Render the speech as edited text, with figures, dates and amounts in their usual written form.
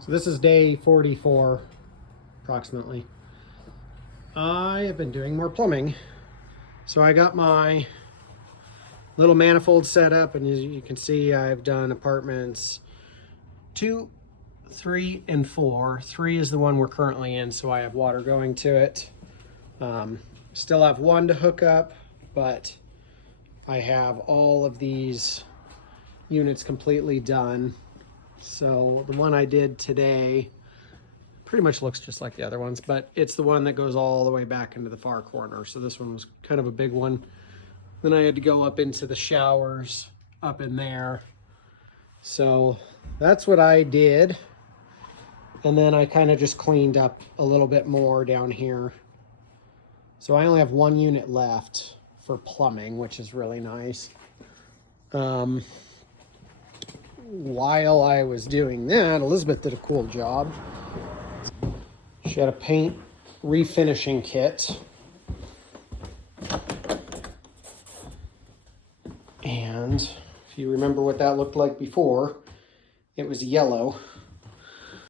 So this is day 44, approximately. I have been doing more plumbing. So I got my little manifold set up, and as you can see, I've done apartments 2, 3, and 4. 3 is the one we're currently in, so I have water going to it. Still have 1 to hook up, but I have all of these units completely done. So the one I did today pretty much looks just like the other ones, but it's the one that goes all the way back into the far corner. So this one was kind of a big one. Then I had to go up into the showers up in there. So that's what I did. And then I kind of just cleaned up a little bit more down here. So I only have 1 unit left for plumbing, which is really nice. While I was doing that, Elizabeth did a cool job. She had a paint refinishing kit. And if you remember what that looked like before, it was yellow.